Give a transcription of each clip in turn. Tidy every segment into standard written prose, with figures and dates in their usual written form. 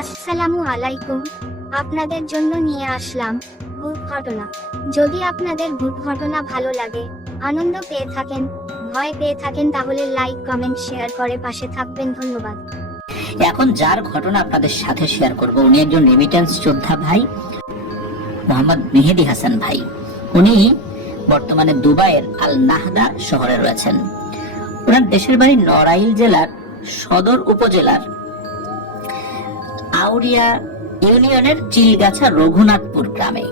আসসালামু আলাইকুম। আপনাদের জন্য নিয়ে আসলাম ভূত ঘটনা। যদি আপনাদের ভূত ঘটনা ভালো লাগে, আনন্দ পেয়ে থাকেন, ভয় পেয়ে থাকেন, তাহলে লাইক কমেন্ট শেয়ার করে পাশে থাকবেন। ধন্যবাদ। এখন যার ঘটনা আপনাদের সাথে শেয়ার করব, উনি একজন রেমিটেন্স যোদ্ধা ভাই, মোহাম্মদ মেহেদী হাসান ভাই। উনি বর্তমানে দুবাইয়ের আল নাহদা শহরে রয়েছেন। ওনার দেশের বাড়ি নড়াইল জেলার সদর উপজেলার আউরিয়া ইউনিয়নের চিলগাছা রঘুনাথপুর গ্রামে।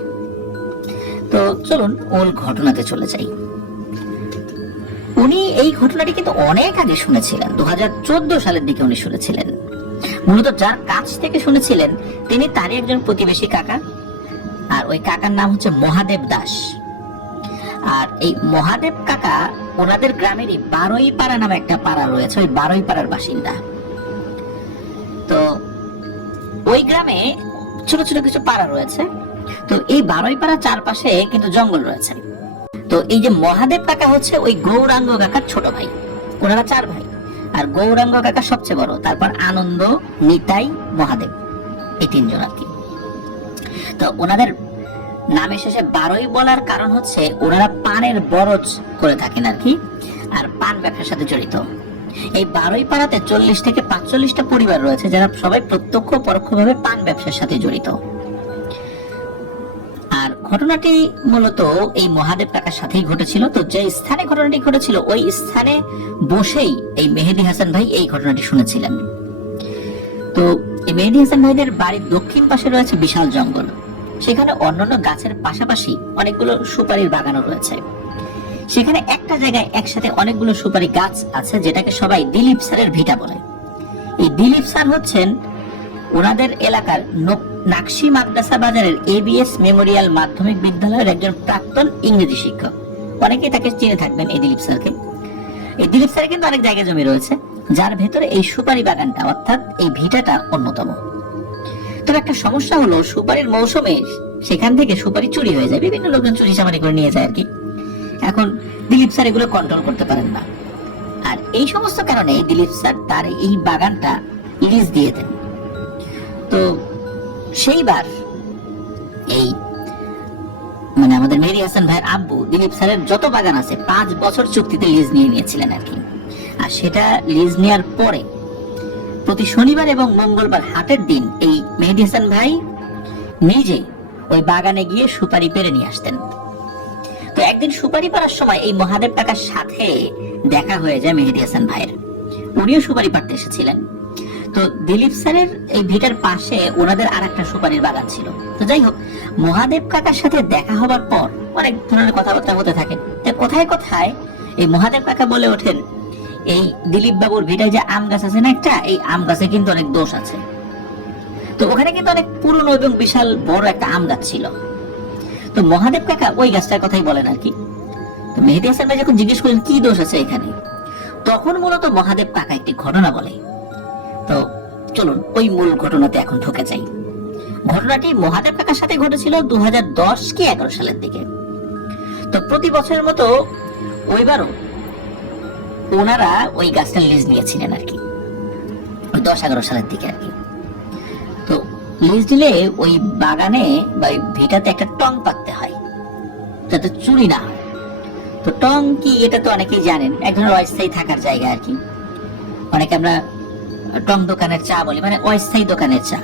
তো চলুন মূল ঘটনাতে চলে যাই। উনি এই ঘটনাটি কিন্তু অনেক আগে শুনেছিলেন, 2014 সালের দিকে উনি শুনেছিলেন। মূলত যার কাছ থেকে শুনেছিলেন তিনি তারই একজন প্রতিবেশী কাকা, আর ওই কাকার নাম হচ্ছে মহাদেব দাস। আর এই মহাদেব কাকা ওনাদের গ্রামেরই বারোইপাড়া নামে একটা পাড়া রয়েছে, ওই বারোইপাড়ার বাসিন্দা। তো ওই গ্রামে ছোট ছোট কিছু পাড়া রয়েছে। তো এই বারোইপাড়ার চারপাশে কিন্তু জঙ্গল রয়েছে। তো এই যে মহাদেব কাকা হচ্ছে ওই গৌরাঙ্গ কাকার ছোট ভাই। ওনারা 4 ভাই, আর গৌরাঙ্গ কাকা সবচেয়ে বড়, তারপর আনন্দ, নিতাই, মহাদেব, এই 3 জন আর কি। তো ওনাদের নামে শেষে 12 বলার কারণ হচ্ছে ওনারা পানের বরজ করে থাকেন আর কি, আর পান ব্যবসার সাথে জড়িত। এই বারোইপাড়াতে 40 থেকে 45টা পরিবার রয়েছে যারা সবাই প্রত্যক্ষ পরোক্ষভাবে পান ব্যবসার সাথে জড়িত। আর ঘটনাটি মূলত এই মহাদেব কাকার সাথেই ঘটেছিল। তো যে স্থানে ঘটনাটি ঘটেছিল ওই স্থানে বসেই এই মেহেদী হাসান ভাই এই ঘটনাটি শুনেছিলেন। তো এই মেহেদী হাসান ভাইদের বাড়ির দক্ষিণ পাশে রয়েছে বিশাল জঙ্গল। সেখানে অন্যান্য গাছের পাশাপাশি অনেকগুলো সুপারির বাগানও রয়েছে। সেখানে একটা জায়গায় একসাথে অনেকগুলো সুপারি গাছ আছে, যেটাকে সবাই দিলীপ স্যারের ভিটা বলে। এই দিলীপ স্যার হচ্ছেন ওনাদের এলাকার নাকশি মাদ্রাসা বাজারের ABS মেমোরিয়াল মাধ্যমিক বিদ্যালয়ের একজন প্রাক্তন ইংরেজি শিক্ষক। অনেকেই তাকে চিনে থাকবেন এই দিলীপ স্যারকে। এই দিলীপ স্যারের কিন্তু অনেক জায়গা জমি রয়েছে, যার ভেতরে এই সুপারি বাগানটা অর্থাৎ এই ভিটাটা অন্যতম। তবে একটা সমস্যা হলো সুপারির মৌসুমে সেখান থেকে সুপারি চুরি হয়ে যায়, বিভিন্ন লোকজন চুরি চামারি করে নিয়ে যায় আর কি। এখন দিলীপ স্যার এগুলো কন্ট্রোল করতে পারেন না, আর এই সমস্ত কারণে দিলীপ স্যার তার এই বাগানটা লিজ দিয়ে দেন। তো সেইবার এই মানে আমাদের মেহেদী হাসান ভাইয়ের আব্বু দিলীপ স্যারের যত বাগান আছে 5 বছর চুক্তিতে লিজ নিয়ে নিয়েছিলেন আর কি। আর সেটা লিজ নেওয়ার পরে প্রতি শনিবার এবং মঙ্গলবার হাটের দিন এই মেহেদী হাসান ভাই নিজে ওই বাগানে গিয়ে সুপারি পেরে নিয়ে আসতেন। তো একদিন সুপারি পাড়ার সময় এই মহাদেব কাকার সাথে দেখা হয়ে যায় মেহেদী হাসান ভাইয়ের। উনিও সুপারি পাড়তে এসেছিলেন। তো দিলীপ স্যারের এই ভিটার পাশে ওনাদের আরেকটা সুপারির বাগান ছিল। তো যাই হোক, মহাদেব কাকার সাথে দেখা হবার পর অনেক ধরনের কথাবার্তা হতে থাকে। কোথায় কোথায় এই মহাদেব কাকা বলে ওঠেন, এই দিলীপ বাবুর ভিটায় যে আম গাছ আছে না একটা, এই আম গাছে কিন্তু অনেক দোষ আছে। তো ওখানে কিন্তু অনেক পুরনো এবং বিশাল বড় একটা আম গাছ ছিল। তো মহাদেব কাকা ওই গাছটার কথাই বলেন আর কি। তো মেহেদী হাসান ভাই যখন জিজ্ঞেস করেন কি দোষ আছে এখানে, তখন মূলত মহাদেব কাকা একটি ঘটনা বলে। তো চলুন ওই মূল ঘটনাতে এখন ঢুকে যাই। ঘটনাটি মহাদেব কাকার সাথে ঘটেছিল 2010 কি 11 সালের দিকে। তো প্রতি বছরের মতো ওইবারও ওনারা ওই গাছটা লিজ নিয়েছিলেন আর কি, ওই 10-11 সালের দিকে আর কি। তো লিজ দিলে ওই বাগানে বা ভিটাতে একটা টং পাততে হয় যাতে চুরি না হয়। তো টং কি এটা তো অনেকেই জানেন, এক ধরনের অস্থায়ী থাকার জায়গা আর কি। অনেকে আমরা টং দোকানের চা বলি, মানে অস্থায়ী দোকানের চা।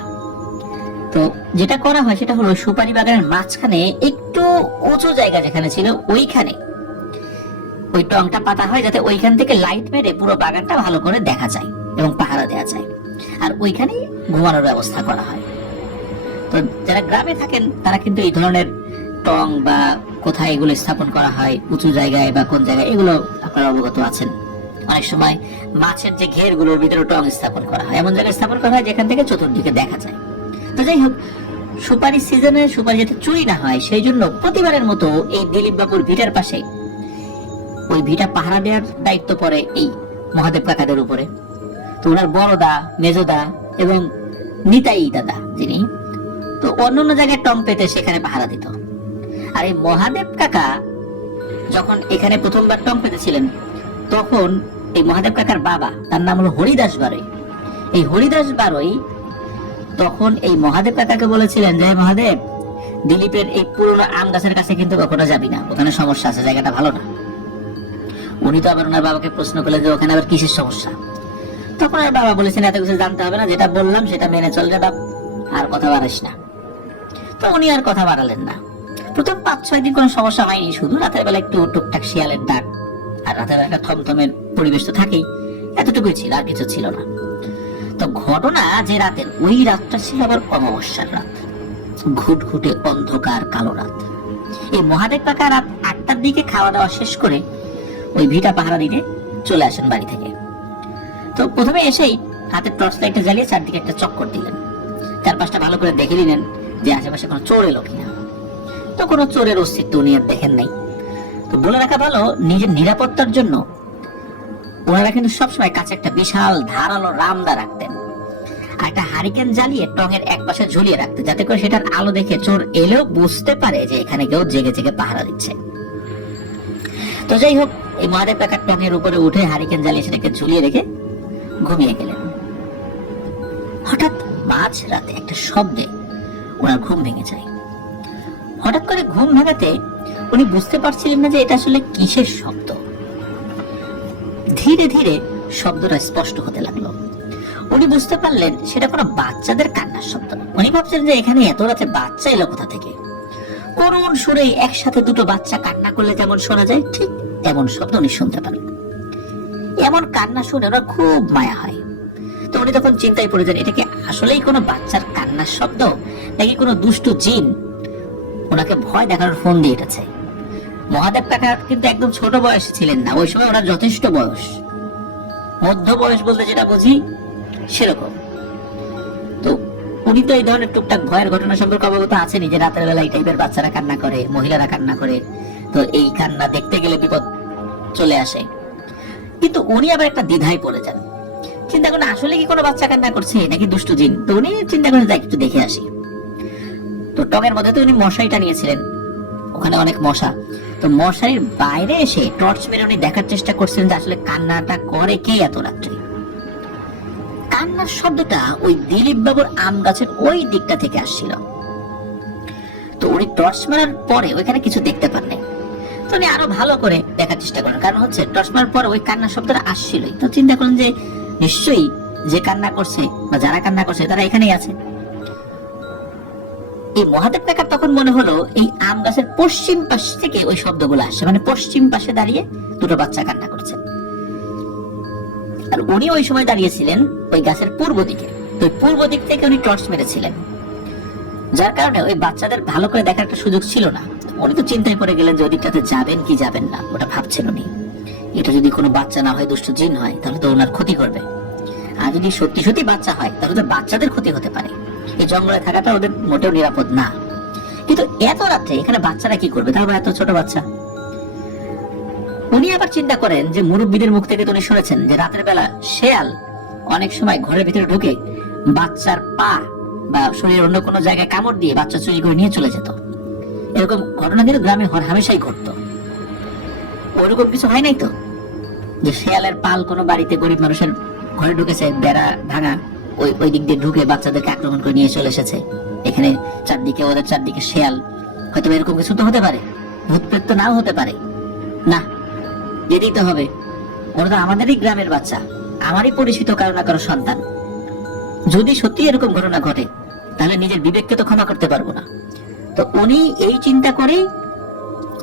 তো যেটা করা হয় সেটা হলো সুপারি বাগানের মাঝখানে একটু উঁচু জায়গা যেখানে ছিল ওইখানে ওই টংটা পাতা হয়, যাতে ওইখান থেকে লাইট মেরে পুরো বাগানটা ভালো করে দেখা যায় এবং পাহারা দেওয়া যায়। আর ওইখানেই ঘুমানোর ব্যবস্থা করা হয়। তো যারা গ্রামে থাকেন তারা কিন্তু এই ধরনের টং বা কোথায় এগুলো স্থাপন করা হয়, উঁচু জায়গায় বা কোন জায়গায়, এগুলো আপনারা অবগত আছেন। অনেক সময় মাছের যে ঘের গুলোর ভিতরে টং স্থাপন করা হয়, এমন জায়গায় স্থাপন করা হয় যেখান থেকে চতুর্দিকে দেখা যায়। তো যাই হোক, সুপারি সিজনে সুপারি যাতে চুরি না হয় সেই জন্য প্রতিবারের মতো এই দিলীপ বাবুর ভিটার পাশে ওই ভিটা পাহারা দেওয়ার দায়িত্ব পড়ে এই মহাদেব কাকাদের উপরে। তো ওনার বড়দা, মেজদা এবং নিতাই দাদা যিনি, তো অন্যান্য জায়গায় টং পেতে সেখানে পাহারা দিত। আর এই মহাদেব কাকা যখন এখানে প্রথমবার টং পেতেছিলেন, তখন এই মহাদেব কাকার বাবা, তার নাম হলো হরিদাস বারৈ, এই হরিদাস বারৈ তখন এই মহাদেব কাকাকে বলেছিলেন যে মহাদেব, দিলীপের এই পুরোনো আম গাছের কাছে কিন্তু কখনো যাবি না, ওখানে সমস্যা আছে, জায়গাটা ভালো না। উনি তো আবার ওনার বাবাকে প্রশ্ন করলেন যে ওখানে আবার কিসের সমস্যা। তখন আর বাবা বলেছেন এত কিছু জানতে হবে না, যেটা বললাম সেটা মেনে চল রে বাপ, আর কথা বাড়াইস না। তো উনি আর কথা বাড়ালেন না। প্রথম 5-6 দিন কোনো সমস্যা হয়নি, শুধু রাতের বেলা একটু টুকটাক শিয়ালের ডাক, আর রাতের বেলা একটা থমথমের পরিবেশ তো থাকেই, এতটুকুই ছিল, আর কিছু ছিল না। তো ঘটনা যে রাতের, ওই রাতটা ছিল আবার অমাবস্যার রাত, ঘুটঘুটে অন্ধকার কালো রাত। এই মহাদেব কাকা রাত 8টার দিকে খাওয়া দাওয়া শেষ করে ওই ভিটা পাহারা দিতে চলে আসেন বাড়ি থেকে। তো প্রথমে এসেই হাতে টর্চ লাইটটা জ্বালিয়ে চারদিকে একটা চক্কর দিলেন, চারপাশটা ভালো করে দেখে নিলেন যে আশেপাশে কোনো চোর এলো কিনা। তো কোনো চোরের অস্তিত্ব উনি আর দেখেন নাই। তো বলে রাখা ভালো, নিজের নিরাপত্তার জন্য ওনারা কিন্তু সবসময় কাছে একটা বিশাল ধারালো রামদা রাখতেন, আর একটা হারিকেন জ্বালিয়ে টঙের এক পাশে ঝুলিয়ে রাখতেন, যাতে করে সেটার আলো দেখে চোর এলেও বুঝতে পারে যে এখানে কেউ জেগে জেগে পাহারা দিচ্ছে। তো যাই হোক, এই মহাদেব কাকার টঙের উপরে উঠে হারিকেন জ্বালিয়ে সেটাকে ঝুলিয়ে রেখে ঘুমিয়ে গেলেন। হঠাৎ মাঝ রাতে একটা শব্দে ওনার ঘুম ভেঙে যায়। হঠাৎ করে ঘুম ভাঙাতে উনি বুঝতে পারছিলেন না যে এটা আসলে কিসের শব্দ। ধীরে ধীরে শব্দটা স্পষ্ট হতে লাগলো। উনি বুঝতে পারলেন সেটা কোনো বাচ্চাদের কান্নার শব্দ। উনি ভাবছেন যে এখানে এত রাতে বাচ্চা এলো কোথা থেকে। করুণ সুরে একসাথে দুটো বাচ্চা কান্না করলে যেমন শোনা যায়, ঠিক তেমন শব্দ উনি শুনতে পারলেন। এমন কান্না শুনে ওনার খুব মায়া হয়। তো উনি তখন চিন্তায় পড়ে যান, এটা কি আসলেই কোনো বাচ্চার কান্নার শব্দ, নাকি কোনো দুষ্টু জিন ওনাকে ভয় দেখানোর ফোন দিয়ে এসেছে। মহাদেব কাকা কিন্তু একদম ছোট বয়স ছিলেন না, ওই সময় ওনার যথেষ্ট বয়স, মধ্য বয়স বলতে যেটা বুঝি সেরকম। তো উনি তো এই ধরনের টুকটাক ভয়ের ঘটনা সম্পর্কে অবগত আছেনই, যে রাতের বেলা এই টাইপের বাচ্চারা কান্না করে, মহিলারা কান্না করে, তো এই কান্না দেখতে গেলে বিপদ চলে আসে। কিন্তু উনি আবার একটা দ্বিধায় পড়ে যান, চিন্তা করেন আসলে কি কোনো বাচ্চা কান্না করছে নাকি দুষ্টু জিন। তো উনি চিন্তা করেন যাই একটু দেখে আসি। তো টঙের মধ্যে তো উনি মশারিটা নিয়েছিলেন, ওখানে অনেক মশা। তো মশারির বাইরে এসে টর্চ মেরে উনি দেখার চেষ্টা করছিলেন যে আসলে কান্নাটা করে কে এত রাত্রে। কান্নার শব্দটা ওই দিলীপ বাবুর আম গাছের ওই দিকটা থেকে আসছিল। তো উনি টর্চ মারার পরে ওইখানে কিছু দেখতে পান নাই। তো উনি আরো ভালো করে দেখার চেষ্টা করেন, কারণ হচ্ছে টর্চ মারার পরে ওই কান্নার শব্দটা আসছিলই। তো চিন্তা করেন যে নিশ্চয়ই যে কান্না করছে বা যারা কান্না করছে তারা এখানেই আছে। এই মহাদেব কাকার তখন মনে হলো এই আম গাছের পশ্চিম পাশ থেকে ওই শব্দগুলো আসছে, মানে পশ্চিম পাশে দাঁড়িয়ে দুটো বাচ্চা কান্না করছে। আর উনি ওই সময় দাঁড়িয়েছিলেন ওই গাছের পূর্ব দিকে। তো পূর্ব দিক থেকে উনি টর্চ মেরেছিলেন, যার কারণে ওই বাচ্চাদের ভালো করে দেখার একটা সুযোগ ছিল না। উনি তো চিন্তায় পড়ে গেলেন যে ওদিকটাতে যাবেন কি যাবেন না, ওটা ভাবছেন উনি। এটা যদি কোনো বাচ্চা না হয়, দুষ্ট জিন হয়, তাহলে তো ওনার ক্ষতি করবে। আর যদি সত্যি সত্যি বাচ্চা হয় তাহলে তো বাচ্চাদের ক্ষতি হতে পারে। এই জঙ্গলে থাকাটা ওদের মোটেও নিরাপদ না। কিন্তু এত রাত্রে এখানে বাচ্চারা কি করবে, তারপর এত ছোট বাচ্চা। উনি আবার চিন্তা করেন যে মুরব্বীদের মুখ থেকে তো উনি শুনেছেন যে রাতের বেলা শেয়াল অনেক সময় ঘরের ভিতরে ঢুকে বাচ্চার পা বা শরীরের অন্য কোনো জায়গায় কামড় দিয়ে বাচ্চা চুরি করে নিয়ে চলে যেত। এরকম ঘটনা কিন্তু গ্রামে হামেশাই ঘটতো। ওরকম কিছু হয় নাই তো, যে শেয়ালের পাল কোনো বাড়িতে গরিব মানুষের ঘরে ঢুকেছে, বেড়া ভাঙা, ওই দিক দিয়ে ঢুকে বাচ্চাদেরকে আক্রমণ করে নিয়ে চলে এসেছে। এখানে চারদিকে ওদের চারদিকে শেয়াল, হয়তো এরকম কিছু তো হতে পারে, ভূত প্রেত তো নাও হতে পারে। না, যেতেই তো হবে, ওরা তো আমাদেরই গ্রামের বাচ্চা, আমারই পরিচিত কারো না কারো সন্তান। যদি সত্যি এরকম ঘটনা ঘটে তাহলে নিজের বিবেককে তো ক্ষমা করতে পারবো না। তো উনি এই চিন্তা করে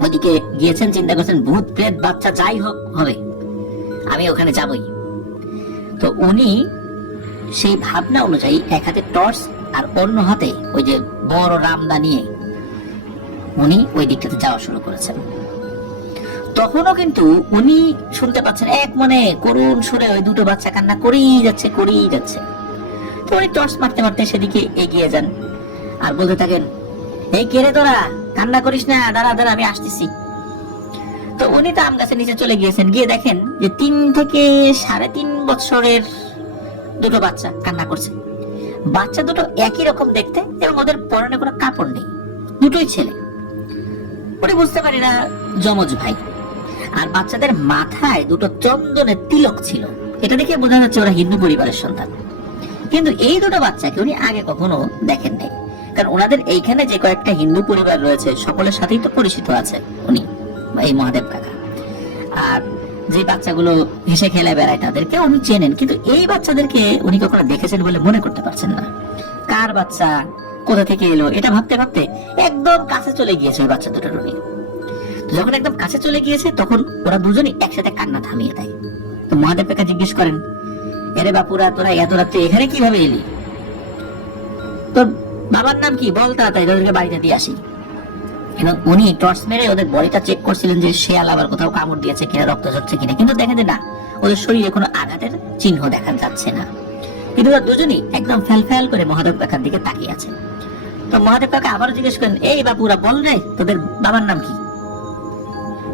ওইদিকে গিয়েছেন, চিন্তা করছেন ভূত প্রেত বাচ্চা যাই হোক হবে, আমি ওখানে যাবই। তো উনি সেই ভাবনা অনুযায়ী এক হাতে টর্চ আর অন্য হাতে ওই যে বড় রামদা নিয়ে উনি ওই দিকটাতে যাওয়া শুরু করেছেন। তখনও কিন্তু উনি শুনতে পাচ্ছেন এক মনে করুণ সুরে ওই দুটো বাচ্চা কান্না করেই যাচ্ছে করেই যাচ্ছে। তো উনি টর্চ মারতে মারতে সেদিকে এগিয়ে যান আর বলতে থাকেন, এই কে রে তোরা, কান্না করিস না, দাঁড়া দাঁড়া আমি আসতেছি। তো উনি তো আম গাছের নিচে চলে গিয়েছেন, গিয়ে দেখেন যে 3 থেকে 3.5 বছরের দুটো বাচ্চা কান্না করছে। বাচ্চা দুটো একই রকম দেখতে এবং ওদের পরনে কোনো কাপড় নেই, দুটোই ছেলে। উনি বুঝতে পারি না যমজ ভাই। আর বাচ্চাদের মাথায় দুটো চন্দনের তিলক ছিল, এটা দেখে বোঝা যাচ্ছে ওরা হিন্দু পরিবারের সন্তান। কিন্তু এই দুটো বাচ্চাকে উনি আগে কখনো দেখেন নাই, কারণ ওনাদের এইখানে যে কয়েকটা হিন্দু পরিবার রয়েছে সকলের সাথেই তো পরিচিত আছে উনি, এই মহাদেব কাকা। আর যে বাচ্চাগুলো হেসে খেলে বেড়ায় তাদেরকে উনি চেনেন, কিন্তু এই বাচ্চাদেরকে উনি কখনো দেখেছেন বলে মনে করতে পারছেন না। কার বাচ্চা, কোথা থেকে এলো, এটা ভাবতে ভাবতে একদম কাছে চলে গিয়েছে ওই বাচ্চা দুটোর উনি। যখন একদম কাছে চলে গিয়েছে তখন ওরা দুজনই একসাথে কান্না থামিয়ে দেয়। তো মহাদেব কাকা জিজ্ঞেস করেন, এরে বাপুরা তোরা এত রাত্রে এখানে কিভাবে এলি? তোর বাবার নাম কি বল, তাড়াতাড়ি ওদেরকে বাড়িতে দিয়ে আসি। এবং উনি টর্চ মেরে ওদের বডিটা চেক করছিলেন যে শেয়াল আবার কোথাও কামড় দিয়েছে কিনা, রক্ত ঝরছে কিনা, কিন্তু দেখেন যে না, ওদের শরীরে কোনো আঘাতের চিহ্ন দেখা যাচ্ছে না। কিন্তু ওরা দুজনই একদম ফ্যাল ফ্যাল করে মহাদেব কাকার দিকে তাকিয়ে আছে। তো মহাদেব কাকা আবার জিজ্ঞেস করেন, এই বাপুরা বল রে তোদের বাবার নাম কি,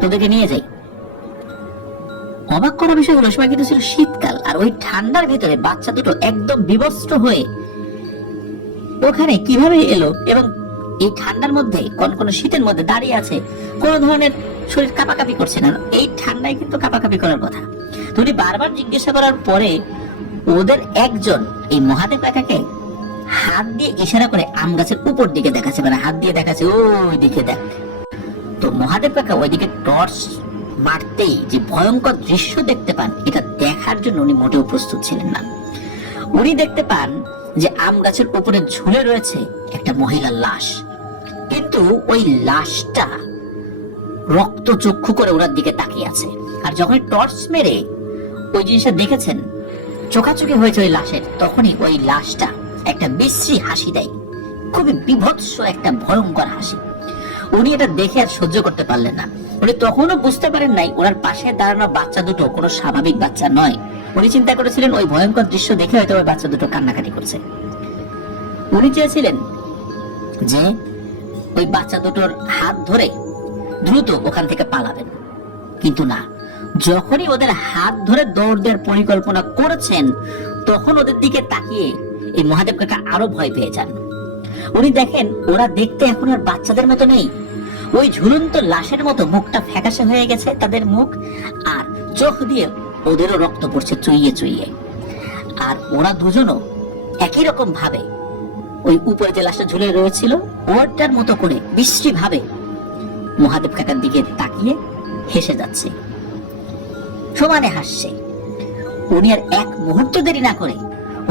তোদেরকে নিয়ে যাই। অবাক করা বিষয় হলো সময় কিন্তু ছিল শীতকাল, আর ওই ঠান্ডার ভিতরে বাচ্চা দুটো একদম বিবস্ত্র হয়ে ওখানে কিভাবে এলো, এবং এই ঠান্ডার মধ্যে কোন শীতের মধ্যে দাঁড়িয়ে আছে, কোন ধরনের শরীর কাঁপাকাঁপি করছে না। এই ঠান্ডায় কিন্তু কাঁপাকাঁপি করার কথা। তো উনি বারবার জিজ্ঞাসা করার পরে ওদের একজন এই মহাদেব কাকাকে হাত দিয়ে ইশারা করে আম গাছের উপর দিকে দেখাচ্ছে, মানে হাত দিয়ে দেখাচ্ছে ওই দিকে দেখ। তো মহাদেব কাকা ওইদিকে টর্চ মারতেই যে ভয়ঙ্কর দৃশ্য দেখতে পান, এটা দেখার জন্য উনি মোটেও প্রস্তুত ছিলেন না। উনি দেখতে পান যে আম গাছের উপরে ঝুলে রয়েছে একটা মহিলার লাশ, কিন্তু ওই লাশটা রক্ত চক্ষু করে ওনার দিকে তাকিয়ে আছে। আর যখন টর্চ মেরে ওই জিনিসটা দেখেছেন, চোখাচোখি হয়েছে ওই লাশের, তখনই ওই লাশটা একটা বিশ্রী হাসি দেয়, খুবই বিভৎস একটা ভয়ঙ্কর হাসি। উনি এটা দেখে আর সহ্য করতে পারলেন না। উনি তখনও বুঝতে পারেন নাই ওনার পাশে দাঁড়ানো বাচ্চা দুটো কোনো স্বাভাবিক বাচ্চা নয়। উনি চিন্তা করেছিলেন ওই ভয়ঙ্কর দৃশ্য দেখে হয়তো ওই বাচ্চা দুটো কান্নাকাটি করছে। উনি চেয়েছিলেন যে ওই বাচ্চা দুটোর হাত ধরে দ্রুত ওখান থেকে পালাবেন, কিন্তু না, যখনই ওদের হাত ধরে দৌড় দেওয়ার পরিকল্পনা করেছেন তখন ওদের দিকে তাকিয়ে এই মহাদেব কাকা আরো ভয় পেয়ে যান। উনি দেখেন ওরা দেখতে এখন আর বাচ্চাদের মতো নেই, ওই ঝুলন্ত লাশের মতো মুখটা ফ্যাকাশে হয়ে গেছে তাদের মুখ, আর চোখ দিয়ে ওদেরও রক্ত পড়ছে চুইয়ে চুইয়ে। আর ওরা দুজনও একই রকম ভাবে ওই উপরে যে লাশটা ঝুলে রয়েছিল ওটার মতো করে বিশ্রী ভাবে মহাদেব কাকার দিকে তাকিয়ে হেসে যাচ্ছে, সমানে হাসছে। উনি আর এক মুহূর্ত দেরি না করে,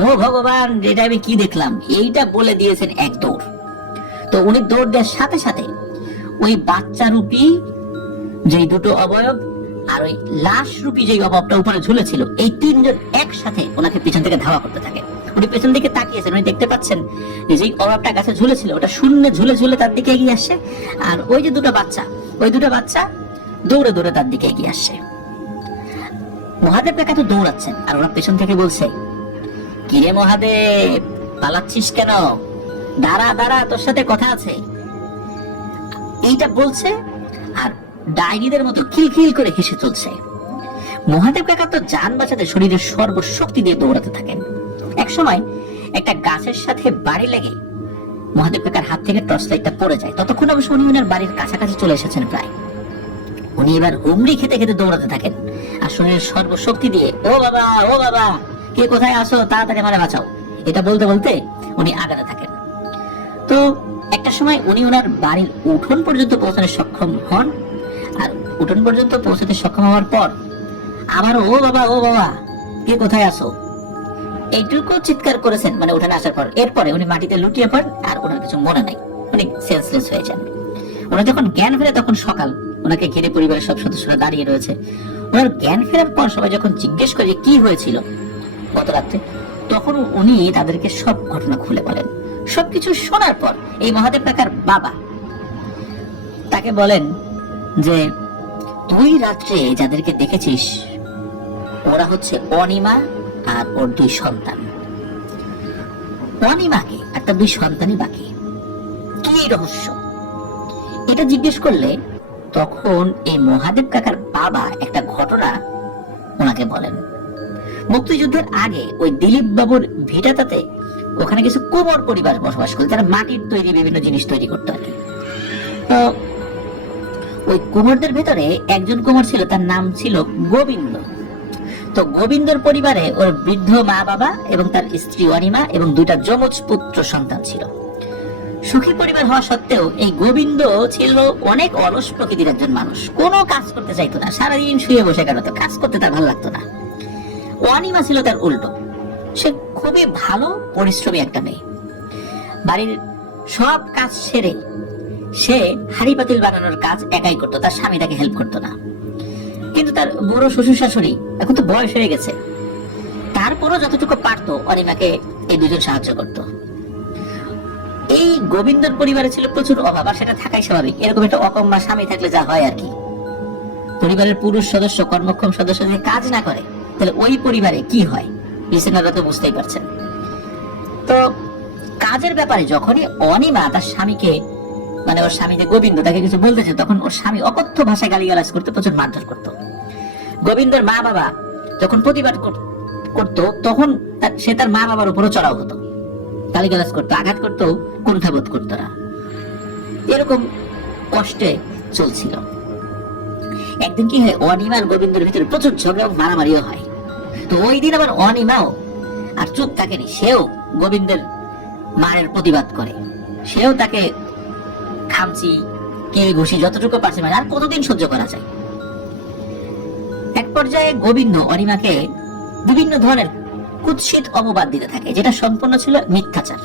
ও ভগবান যেটা আমি কি দেখলাম, এইটা বলে দিয়েছেন এক দৌড়। তো উনি দৌড় দেওয়ার সাথে সাথে ওই বাচ্চা রূপী যে দুটো অবয়ব আর ওই লাশ রূপী যে অবয়বটা উপরে ঝুলেছিল, এই তিনজন একসাথে ওনাকে পিছন থেকে ধাওয়া করতে থাকে। উনি পেছন দিকে তাকিয়েছেন, উনি দেখতে পাচ্ছেন যে অবয়বটা গাছে ঝুলেছিল ওটা শূন্যে ঝুলে ঝুলে তার দিকে এগিয়ে আসছে, আর ওই যে দুটো বাচ্চা, ওই দুটো বাচ্চা দৌড়ে দৌড়ে তার দিকে এগিয়ে আসছে। মহাদেব কাকা তো দৌড়াচ্ছেন আর ওরা পেছন থেকে বলছে, কিরে মহাদেব পালাচ্ছিস কেন, দাঁড়া দাঁড়া তোর সাথে কথা আছে, এইটা বলছে। আর ডাইনিদের মতো খিলখিল করে হেসে চলছে। মহাদেব কাকা তো জান বাঁচাতে শরীরের সর্বশক্তি দিয়ে দৌড়াতে থাকেন। এক সময় একটা গাছের সাথে বাড়ি লেগে মহাদেব কাকার হাত থেকে টর্চ লাইটটা পড়ে যায়। ততক্ষণ অবশ্য উনি ওনার বাড়ির কাছাকাছি চলে এসেছেন প্রায়। উনি এবার হুমড়ি খেতে খেতে দৌড়াতে থাকেন আর শরীরের সর্বশক্তি দিয়ে, ও বাবা ও বাবা কে কোথায় আসো, তাড়াতাড়ি আমারে বাঁচাও, এটা বলতে বলতে উনি আগাতে থাকেন। তো একটা সময় উনি ওনার বাড়ির উঠোন পর্যন্ত পৌঁছাতে সক্ষম হন, আর উঠোন পর্যন্ত পৌঁছাতে সক্ষম হওয়ার পর আবারও ও বাবা কে কোথায় আসো, এইটুকু চিৎকার করেছেন মানে উঠানে আসার পর। এরপরে উনি মাটিতে লুটিয়ে পড়েন আর ওনার কিছু মনে নাই, উনি সেন্সলেস হয়ে যান। ওনার যখন জ্ঞান ফেরে তখন সকাল, ওনাকে ঘিরে পরিবারের সব সদস্যরা দাঁড়িয়ে রয়েছে। ওনার জ্ঞান ফেরার পর সবাই যখন জিজ্ঞেস করে কি হয়েছিল গত রাত্রে, তখন উনি তাদেরকে সব ঘটনা খুলে বলেন। সবকিছু শোনার পর এই মহাদেব কাকার বাবা তাকে বলেন যে তুই রাত্রে যাদেরকে দেখেছিস ওরা হচ্ছে অনিমা আর ওর দুই সন্তান। অনিমাকে আর তার দুই সন্তানই বাকি, কি রহস্য এটা জিজ্ঞেস করলে তখন এই মহাদেব কাকার বাবা একটা ঘটনা ওনাকে বলেন। মুক্তিযুদ্ধের আগে ওই দিলীপ বাবুর ভিটাটাতে ওখানে কিছু কুমোর পরিবার বসবাস করত, তারা মাটির তৈরি বিভিন্ন জিনিস তৈরি করতো আর কি। তো ওই কুমোরদের ভেতরে একজন কুমোর ছিল, তার নাম ছিল গোবিন্দ। তো গোবিন্দর পরিবারে ওর বৃদ্ধ মা বাবা এবং তার স্ত্রী অনিমা এবং 2টা যমজ পুত্র সন্তান ছিল। সুখী পরিবার হওয়া সত্ত্বেও এই গোবিন্দ ছিল অনেক অলস প্রকৃতির একজন মানুষ, কোনো কাজ করতে চাইতো না, সারাদিন শুয়ে বসে কাটাতো, কাজ করতে তার ভালো লাগতো না। অনিমা ছিল তার উল্টো, সে খুবই ভালো পরিশ্রমী একটা মেয়ে। বাড়ির সব কাজ সেরে সে হাঁড়ি পাতিল বানানোর কাজ একাই করতো, তার স্বামী তাকে হেল্প করতো না। কিন্তু তার বড় শ্বশুর শাশুড়ি এখন তো বয়স হয়ে গেছে, তারপরও যতটুকু পারতো অনিমাকে এই দুজন সাহায্য করত। এই গোবিন্দর পরিবারে ছিল প্রচুর অভাব, আর সেটা থাকাই স্বাভাবিক। এরকম একটা অকম্মা স্বামী থাকলে যা হয় আর কি। পরিবারের পুরুষ সদস্য, কর্মক্ষম সদস্য যদি কাজ না করে তাহলে ওই পরিবারে কি হয়, লিসেনাররা তো বুঝতেই পারছেন। তো কাজের ব্যাপারে যখনই অনিমা তার স্বামীকে, মানে ওর স্বামী যে গোবিন্দ, তাকে কিছু বলতেছে, তখন ওর স্বামী অকথ্য ভাষায় গালিগালাজ করতে, প্রচুর মারধর করতো। গোবিন্দর মা বাবা যখন প্রতিবাদ করতো তখন সে তার মা বাবার উপরও চড়াও হতো, গালিগালাজ করতো, আঘাত করতো, কুণ্ঠাবোধ করতো না। এরকম কষ্টে চলছিল। একদিন কি হয়, অনিমা আর গোবিন্দের ভিতরে প্রচুর ঝগড়া, মারামারিও হয়। তো ওই দিন আবার অনিমাও আর চুপ থাকেনি, সেও গোবিন্দের মায়ের প্রতিবাদ করে, সেও তাকে খামচি, কে ঘুষি যতটুকু পারছে মানে, আর কতদিন সহ্য করা যায়। এক পর্যায়ে গোবিন্দ অনিমাকে বিভিন্ন ধরনের কুৎসিত অপবাদ দিতে থাকে, যেটা সম্পূর্ণ ছিল মিথ্যাচার।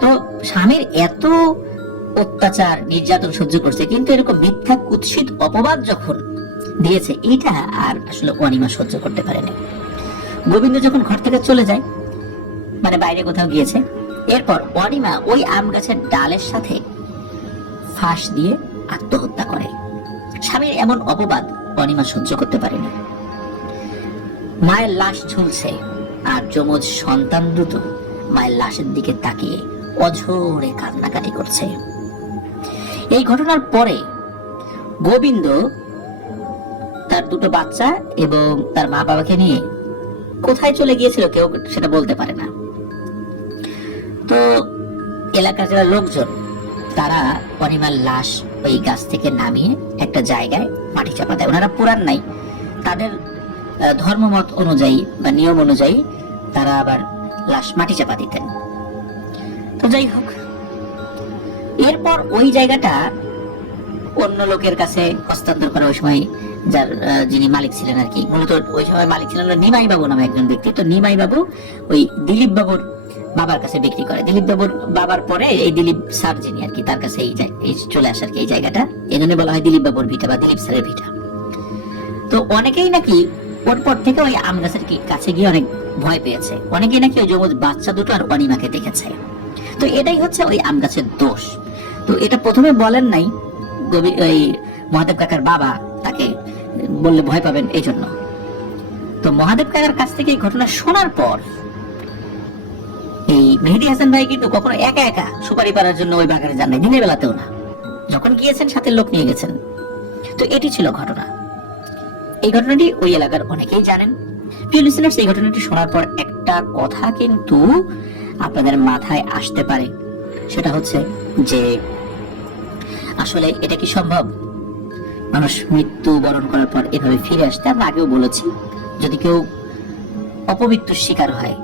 তো স্বামীর এত অত্যাচার নির্যাতন সহ্য করছে, কিন্তু এরকম মিথ্যা কুৎসিত অপবাদ যখন দিয়েছে, এটা আর আসলে অনিমা সহ্য করতে পারেনি। গোবিন্দ যখন ঘর থেকে চলে যায়, মানে বাইরে কোথাও গিয়েছে, এরপর অনিমা ওই আম গাছের ডালের সাথে ফাঁস দিয়ে আত্মহত্যা করে। স্বামীর এমন অপবাদ অনিমা সহ্য করতে পারেনি। মায়ের লাশ ঝুলছে, আর যমজ সন্তান দুটো মায়ের লাশের দিকে তাকিয়ে অঝোরে কান্নাকাটি করছে। এই ঘটনার পরে গোবিন্দ তার 2টো বাচ্চা এবং তার মা বাবাকে নিয়ে কোথায় চলে গিয়েছিল কেউ সেটা বলতে পারে না। তো এলাকার যারা লোকজন, তারা অনিমার লাশ ওই গাছ থেকে নামিয়ে একটা জায়গায় মাটি চাপা দেয়। ওনারা পুরান নাই, তাদের ধর্মমত অনুযায়ী বা নিয়ম অনুযায়ী তারা আবার লাশ মাটি চাপা দিতেন। তো যাই হোক, এরপর ওই জায়গাটা অন্য লোকের কাছে হস্তান্তর করা, ওই সময় যার যিনি মালিক ছিলেন আর কি, মূলত ওই সময় মালিক ছিলেন নিমাই বাবু নামে একজন ব্যক্তি। তো নিমাই বাবু ওই দিলীপ বাবুর বাবার কাছে বিক্রি করে। দিলীপ বাবুর বাবার পরে এই দিলীপ স্যার যিনি আর কি, তার কাছে এই চলে আসার কি এই জায়গাটা, এই জন্য বলা হয় দিলীপ বাবুর ভিটা বা দিলীপ স্যারের ভিটা। তো অনেকেই নাকি ওর পর থেকে ওই আম গাছের কাছে গিয়ে অনেক ভয় পেয়েছে, অনেকেই নাকি ওই যমজ বাচ্চা দুটো আর অনিমাকে দেখেছে। তো এটাই হচ্ছে ওই আম গাছের দোষ। তো এটা প্রথমে বলেন নাই ওই মহাদেব কাকার বাবা, তাকে বললে ভয় পাবেন এই জন্য। তো মহাদেব কাকার কাছ থেকে এই ঘটনা শোনার পর এই মেহেদী হাসান ভাই কিন্তু কখনো একা একা সুপারি পাড়ার জন্য ওই বাগানে যান নাই, দিনের বেলাতেও না। যখন গিয়েছেন সাথে লোক নিয়ে গেছেন। তো এটি ছিল ঘটনা। এই ঘটনাটি ওই এলাকার অনেকেই জানেন। প্রিয় লিসেনার্স, এই ঘটনাটি শোনার পর একটা কথা কিন্তু আপনাদের মাথায় আসতে পারে, সেটা হচ্ছে যে আসলে এটা কি সম্ভব, মানুষ মৃত্যু বরণ করার পর এভাবে ফিরে আসতে? আমরা আগেও বলেছি, যদি কেউ অপমৃত্যুর শিকার হয়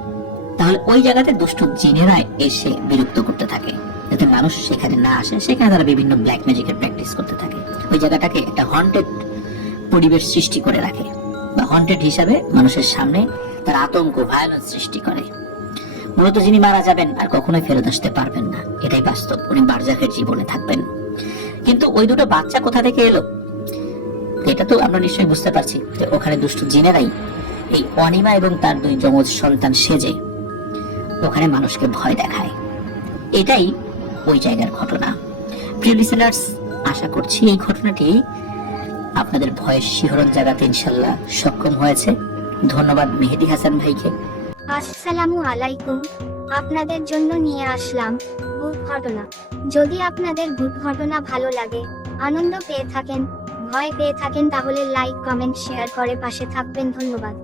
তাহলে ওই জায়গাতে দুষ্ট জিনেরা এসে বিরক্ত করতে থাকে, যাতে মানুষ সেখানে না আসে। সেখানে তারা বিভিন্ন ব্ল্যাক ম্যাজিকের প্র্যাকটিস করতে থাকে, ওই জায়গাটাকে একটা হন্টেড পরিবেশ সৃষ্টি করে রাখে, বা হন্টেড হিসাবে মানুষের সামনে তার আতঙ্ক, ভায়োলেন্স সৃষ্টি করে। মূলত যিনি মারা যাবেন আর কখনোই ফেরত আসতে পারবেন না, এটাই বাস্তব। উনি বারজাখের জীবনে থাকবেন। কিন্তু ওই 2টো বাচ্চা কোথা থেকে এলো, এটা তো আমরা নিশ্চয়ই বুঝতে পারছি যে ওখানে দুষ্ট জিনেরাই এই অনিমা এবং তার 2 যমজ সন্তান সেজে ওখানে মানুষকে ভয় দেখায়। এটাই ওই জায়গার ঘটনা। প্রিয় লিসেনার্স, আশা করছি এই ঘটনাটি আপনাদের ভয়ের শিহরণ জাগাতে ইনশাল্লাহ সক্ষম হয়েছে। ধন্যবাদ মেহেদী হাসান ভাইকে। আসসালামু আলাইকুম। আপনাদের জন্য নিয়ে আসলাম ভূত ঘটনা। যদি আপনাদের ভূত ঘটনা ভালো লাগে, আনন্দ পেয়ে থাকেন, ভয় পেয়ে থাকেন, তাহলে লাইক, কমেন্ট, শেয়ার করে পাশে থাকবেন। ধন্যবাদ।